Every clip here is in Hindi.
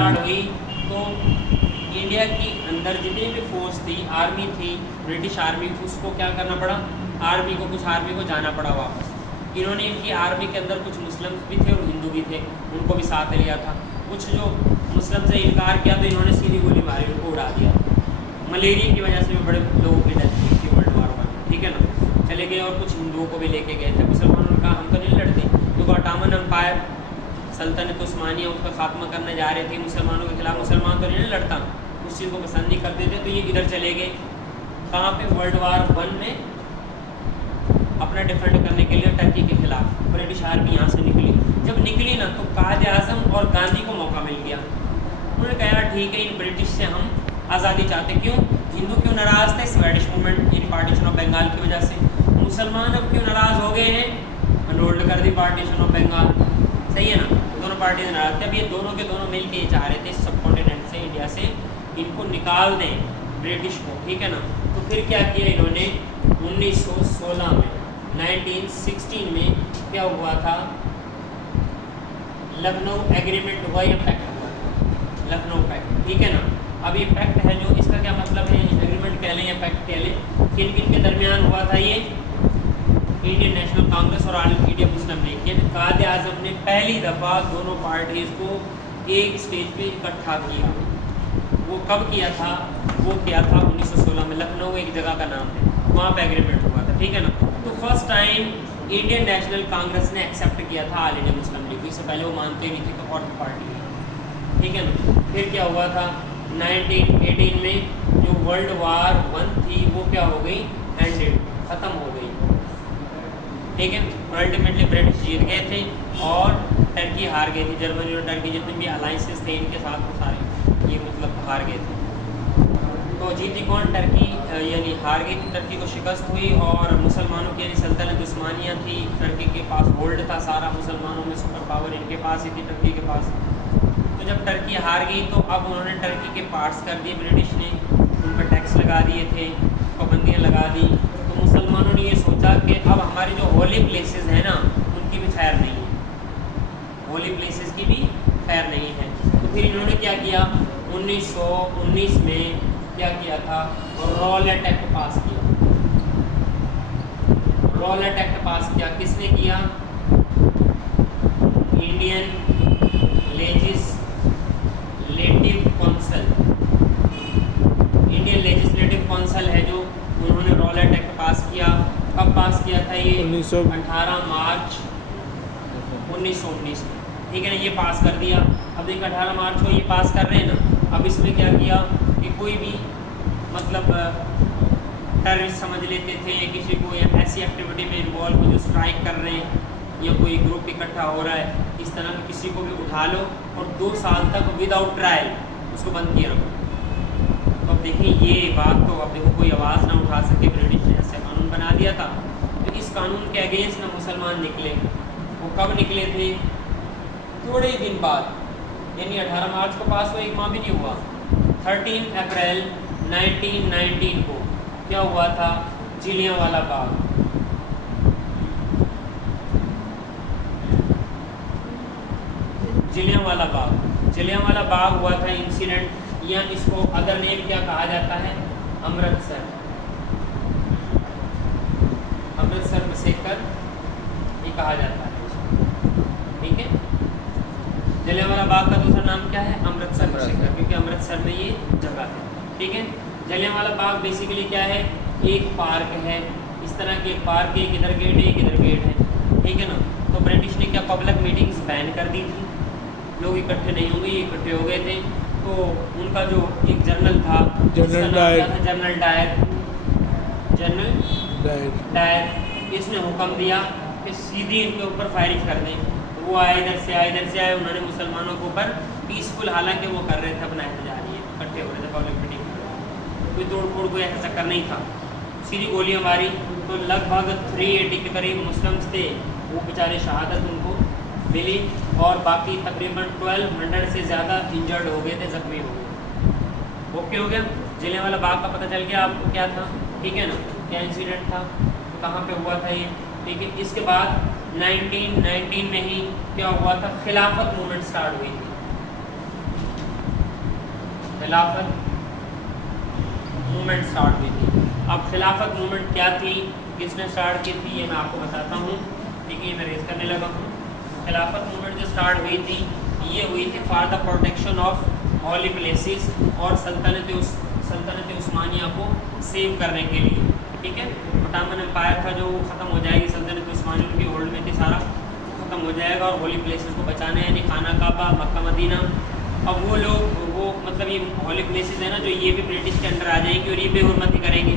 स्टार्ट हुई तो इंडिया की अंदर जितनी भी फोर्स थी, आर्मी थी, ब्रिटिश आर्मी, उसको क्या करना पड़ा, कुछ आर्मी को जाना पड़ा वापस। इन्होंने इनकी आर्मी के अंदर कुछ मुस्लिम भी थे और हिंदू भी थे, उनको भी साथ लिया था। कुछ जो मुस्लिम से इनकार किया तो इन्होंने सीधी गोली मारी, उनको उड़ा दिया। मलेरिया की वजह से भी बड़े लोगों की डेथ हुई थी वर्ल्ड वार 1, ठीक है ना। चले गए और कुछ हिंदुओं को भी लेके गए थे। मुसलमानों ने कहा हम तो नहीं लड़ते, क्योंकि ऑटोमन एम्पायर सल्तनत उस्मानिया उसका खात्मा करने जा रहे थे मुसलमानों के खिलाफ। मुसलमान तो नहीं लड़ता, उस चीज़ को पसंद नहीं करते थे, तो ये इधर चले गए। कहाँ पे, वर्ल्ड वार 1 में अपना डिफेंड करने के लिए टर्की के खिलाफ। ब्रिटिश आर्मी यहाँ से निकली। जब निकली ना तो कायद आज़म और गांधी को मौका मिल गया। उन्होंने कहा यार ठीक है, इन ब्रिटिश से हम आज़ादी चाहते। क्यों, हिंदू क्यों नाराज़ थे, Swadeshi movement in partition of Bengal की वजह से। मुसलमान अब क्यों नाराज़ हो गए हैं, अनरोल्ड कर दी पार्टीशन ऑफ बंगाल, सही है ना। दोनों पार्टी नाराज थे। अब ये दोनों के दोनों मिल के चाह रहे थे सब कॉन्टिनेंट से, इंडिया से इनको निकाल दें ब्रिटिश को, ठीक है ना। तो फिर क्या किया इन्होंने, 1916 में 1916 में क्या हुआ था, लखनऊ एग्रीमेंट हुआ या पैक्ट हुआ था, लखनऊ पैक्ट, ठीक है ना। अब ये पैक्ट है जो, इसका क्या मतलब है, एग्रीमेंट कह लें या पैक्ट कह लें, किन किन के दरमियान हुआ था ये, इंडियन नेशनल कांग्रेस और ऑल इंडिया मुस्लिम लीग के। कायद आज़म ने पहली दफ़ा दोनों पार्टीज़ को एक स्टेज पे इकट्ठा किया। वो कब किया था, वो किया था 1916 में, लखनऊ एक जगह का नाम है, वहाँ पे एग्रीमेंट हुआ था, ठीक है ना। तो first time Indian national Congress ने एक्सेप्ट किया था ऑल इंडिया मुस्लिम लीग। इससे पहले वो मानते नहीं थे कि और पार्टी है, ठीक है ना। फिर क्या हुआ था 1918 में जो वर्ल्ड वार 1 थी वो क्या हो गई, एंडेड, ख़त्म हो गई, ठीक है। अल्टीमेटली ब्रिटिश जीत गए थे और टर्की हार गई थी। जर्मनी और टर्की जितने भी अलाइंसेस थे इनके साथ वो सारे ये मतलब हार गए थे। तो जीती कौन, टर्की, यानी हार गई थी, टर्की को शिकस्त हुई। और मुसलमानों की यानी सल्तनत उस्मानिया थी, टर्की के पास होल्ड था सारा, मुसलमानों में सुपर पावर इनके पास ही थी, टर्की के पास। तो जब टर्की हार गई तो अब उन्होंने टर्की के पार्ट्स कर दिए ब्रिटिश ने, उन पर टैक्स लगा दिए थे, पाबंदियाँ लगा दी। तो मुसलमानों ने ये सोचा कि अब हमारी जो होली प्लेसेस हैं ना उनकी भी खैर नहीं है, होली प्लेसेस की भी खैर नहीं है। तो फिर इन्होंने क्या किया, 1919 में क्या किया था, रॉलेट एक्ट पास किया। रॉलेट एक्ट पास किया, किसने किया, Indian legislative council, Indian legislative council है जो, उन्होंने रॉलेट एक्ट पास किया। कब पास किया था ये, 18 मार्च 1919 में, ठीक है ना। ये पास कर दिया। अब देखिए 18 मार्च को ये पास कर रहे हैं ना। अब इसमें क्या किया कि कोई भी मतलब टेररिस्ट समझ लेते थे किसी को, या ऐसी एक्टिविटी में इन्वॉल्व हो जो स्ट्राइक कर रहे हैं या कोई ग्रुप इकट्ठा हो रहा है, इस तरह का किसी को भी उठा लो और 2 साल तक विदाउट ट्रायल उसको बंद किए रखो। तो अब देखिए ये बात, तो अब देखो कोई आवाज़ ना उठा सके, ब्रिटिश ने ऐसे कानून बना दिया था। तो इस कानून के अगेंस्ट ना मुसलमान निकले। वो कब निकले थे, थोड़े ही दिन बाद, यानी 18 मार्च को पास हुआ, 1 माह भी नहीं हुआ। 13 अप्रैल 1919 को क्या हुआ था, जलियांवाला बाग। जलियांवाला बाग हुआ था इंसिडेंट, या इसको अदर नेम क्या कहा जाता है, अमृतसर मैसेकर ये कहा जाता है, ठीक है। जलियांवाला बाग का दूसरा नाम क्या है, अमृतसर मैसेकर, क्योंकि अमृतसर में ये जगह है, ठीक है। जलियांवाला बाग बेसिकली क्या है, एक पार्क है, इस तरह के पार्क, एक इधर गेट है, एक इधर गेट है, ठीक है ना। तो ब्रिटिश ने क्या पब्लिक मीटिंग्स बैन कर दी थी, लोग इकट्ठे नहीं होंगे, ये इकट्ठे हो गए थे। तो उनका जो एक जनरल था, जनरल डायर, इसने हुक्म दिया कि सीधी इनके ऊपर फायरिंग कर दें। तो वो आए, इधर से आए, उन्होंने मुसलमानों के ऊपर पीसफुल, हालांकि वो कर रहे थे अपना एहतजाज, ये इकट्ठे हो रहे थे पब्लिक मीटिंग, कोई तोड़ फोड़ कोई ऐसा चक्कर नहीं था, सीधी गोलियाँ मारी। तो लगभग 380 के करीब मुस्लिम्स थे, वो बेचारे शहादत उनको मिली, और बाकी तकरीबन 1200 से ज़्यादा इंजर्ड हो गए थे, जख्मी हो गए। ओके हो गया। जलियांवाला बाग का पता चल गया आपको क्या था, ठीक है ना, क्या इंसिडेंट था, कहाँ पे हुआ था ये, ठीक है। इसके बाद 1919 में ही क्या हुआ था, खिलाफत मूवमेंट स्टार्ट हुई थी। खिलाफत मूवमेंट स्टार्ट हुई थी। अब खिलाफत मूवमेंट क्या थी, किसने स्टार्ट की थी, ये मैं आपको बताता हूँ। ठीक है, ये मैं रेज करने लगा हूँ। खिलाफत मूवमेंट जो स्टार्ट हुई थी, ये हुई थी for the protection of holy places और सल्तनत उस्मानिया को सेव करने के लिए। ठीक है, ओटोमन एम्पायर था जो ख़त्म हो जाएगी, सल्तनत उस्मानिया उनकी होल्ड में थी, सारा ख़त्म हो जाएगा और होली प्लेसेस को बचाना है, यानी खाना काबा, मक्का मदीना। अब वो लोग मतलब ये हॉली प्लेसेस है ना, जो ये भी ब्रिटिश के अंडर आ जाएंगी और ये बेहुरमती करेंगे।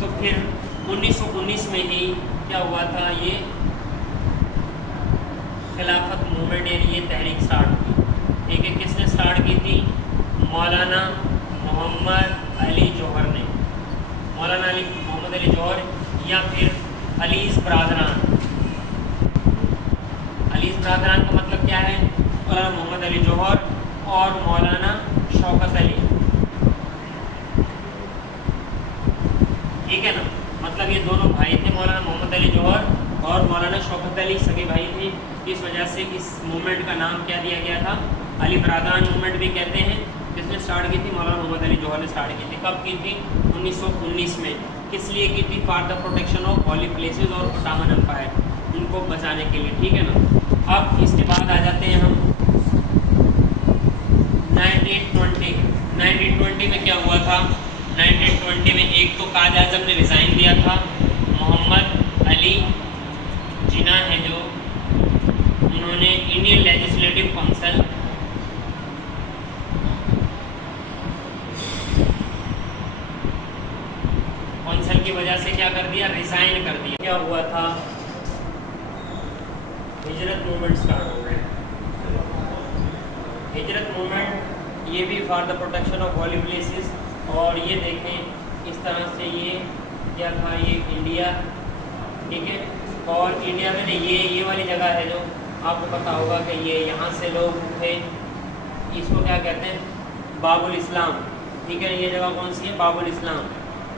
तो फिर 1919 में ही क्या हुआ था, ये खिलाफत मूवमेंट यानी ये तहरीक स्टार्ट हुई। ठीक है, किसने स्टार्ट की थी, मौलाना मोहम्मद अली जौहर ने, मौलाना मोहम्मद अली जौहर या फिर अलीस बरादरान। अलीस बरादरान का मतलब क्या है, मौलाना मोहम्मद अली जौहर और मौलाना शौकत अली। ठीक है ना, मतलब ये दोनों भाई थे, मौलाना मोहम्मद अली जौहर और मौलाना शौकत अली सगे भाई थे। इस वजह से इस मूवमेंट का नाम क्या दिया गया था, अली बरादरान मूवमेंट भी कहते हैं। जिसने स्टार्ट की थी, मौलाना मोहम्मद अली जौहर ने स्टार्ट की थी। कब की थी, 1919 में। किस लिए की थी, for the protection of holy places और ओटोमन एम्पायर, उनको बचाने के लिए। ठीक है ना। अब इसके बाद आ जाते हैं हम 1920 में क्या हुआ था। 1920 में एक तो कायद आज़म ने रिज़ाइन दिया था, मोहम्मद अली जिना है जो, उन्होंने इंडियन लेजिस्लेटिव काउंसिल की वजह से क्या कर दिया, रिज़ाइन कर दिया। क्या हुआ था, हिजरत मूवमेंट स्टार्ट हो गया। हिजरत मूवमेंट ये भी for the protection of holy places. और ये देखें इस तरह से, ये क्या था, ये इंडिया। ठीक है, और इंडिया में ये वाली जगह है जो आपको पता होगा कि ये यहाँ से लोग थे, इसको क्या कहते हैं, बाबुल इस्लाम। ठीक है, ये जगह कौन सी है, बाबुल इस्लाम।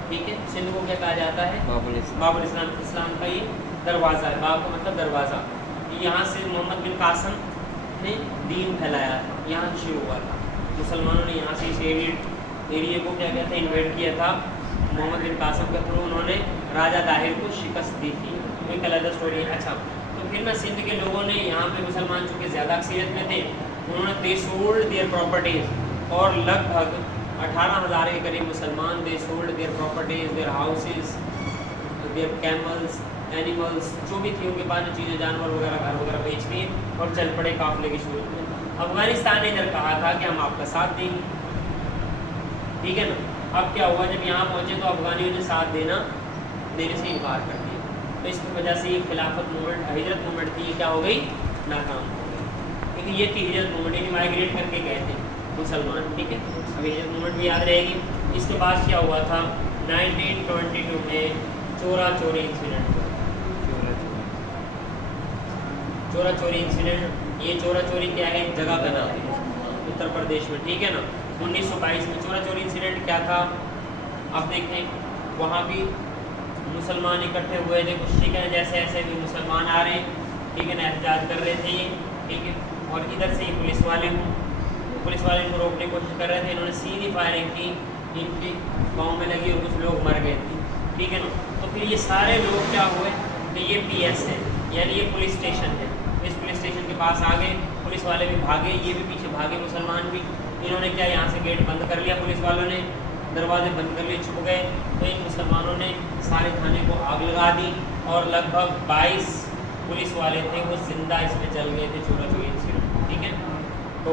ठीक है, सिंध को क्या कहा जाता है, बाबुल इस्लाम। इस्लाम का ये दरवाज़ा है, बाब का मतलब दरवाज़ा। यहाँ से मोहम्मद बिन कासिम ने दीन फैलाया था, यहाँ शुरू हुआ था। मुसलमानों ने यहाँ से इस एरिया को क्या कहते हैं, इन्वेट किया था। मोहम्मद बिन कासिम के थ्रू उन्होंने राजा दाहिर को शिकस्त दी थी। एक अलग स्टोरी है। अच्छा, तो फिर मैं सिंध के लोगों ने यहाँ पे मुसलमान चूँकि ज़्यादा अक्सरियत में थे, उन्होंने दे सोल्ड देयर प्रॉपर्टीज़, और लगभग 18,000 के करीब मुसलमान they sold their properties, their houses, their camels, animals, जो भी थी उनके पास चीज़ें, जानवर वगैरह, घर वगैरह बेच दिए और चल पड़े काफिले की सूरत में। अफगानिस्तान ने इधर कहा था कि हम आपका साथ देंगे। ठीक है ना। अब क्या हुआ, जब यहाँ पहुँचे तो अफगानियों ने साथ देने से इनकार कर दिया। तो इस वजह से ये खिलाफत मूवमेंट, हिजरत मूवमेंट थी, ये क्या हो गई, नाकाम हो गई। क्योंकि ये थी हिजरत मूवमेंट, यानी माइग्रेट करके गए थे मुसलमान। ठीक है, अब हिजरत मूवमेंट भी याद रहेगी। इसके बाद क्या हुआ था, 1922 में चोरा चोरी इंसिडेंट हुआ। चोरा चोरी इंसिडेंट, ये चोरा चोरी क्या है, जगह का नाम है उत्तर प्रदेश में। ठीक है ना। 1922 में चोरा चोरी इंसिडेंट क्या था, अब देखें, वहाँ भी मुसलमान इकट्ठे हुए थे कुछ। ठीक है, जैसे ऐसे भी मुसलमान आ रहे हैं, ठीक है ना, एहतजाज कर रहे थे ये। ठीक है, और इधर से ही पुलिस वाले इनको रोकने की कोशिश कर रहे थे। इन्होंने सीधी फायरिंग की, इनके पाँव में लगी और कुछ लोग मर गए थे। ठीक है ना। तो फिर ये सारे लोग क्या हुए, तो ये PS है, यानी ये पुलिस स्टेशन है। इस पुलिस स्टेशन के पास आ गए, पुलिस वाले भी भागे, ये भी पीछे भागे, मुसलमान भी। इन्होंने क्या, यहाँ से गेट बंद कर लिया, पुलिस वालों ने दरवाजे बंद कर लिए, छुप गए। तो इन मुसलमानों ने सारे थाने को आग लगा दी और लगभग 22 पुलिस वाले थे वो जिंदा इसमें जल गए थे, चोरा चोरी इंसिडेंट। ठीक है, तो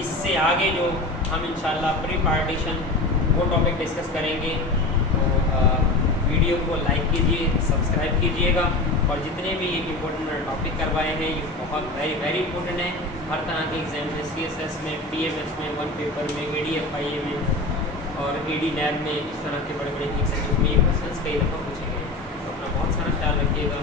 इससे आगे जो हम इंशाल्लाह प्री पार्टीशन वो टॉपिक डिस्कस करेंगे। तो वीडियो को लाइक कीजिए, सब्सक्राइब कीजिएगा, और जितने भी ये इम्पोर्टेंट टॉपिक करवाए हैं ये बहुत वेरी इंपॉर्टेंट है हर तरह के एग्जाम में, CSS में, PMS में, वन पेपर में, ADFIA में और AD लैब में। इस तरह के बड़े बड़े एग्जाम में ये क्वेश्चन कई दफ़ा पूछे गए। तो अपना बहुत सारा ख्याल रखिएगा।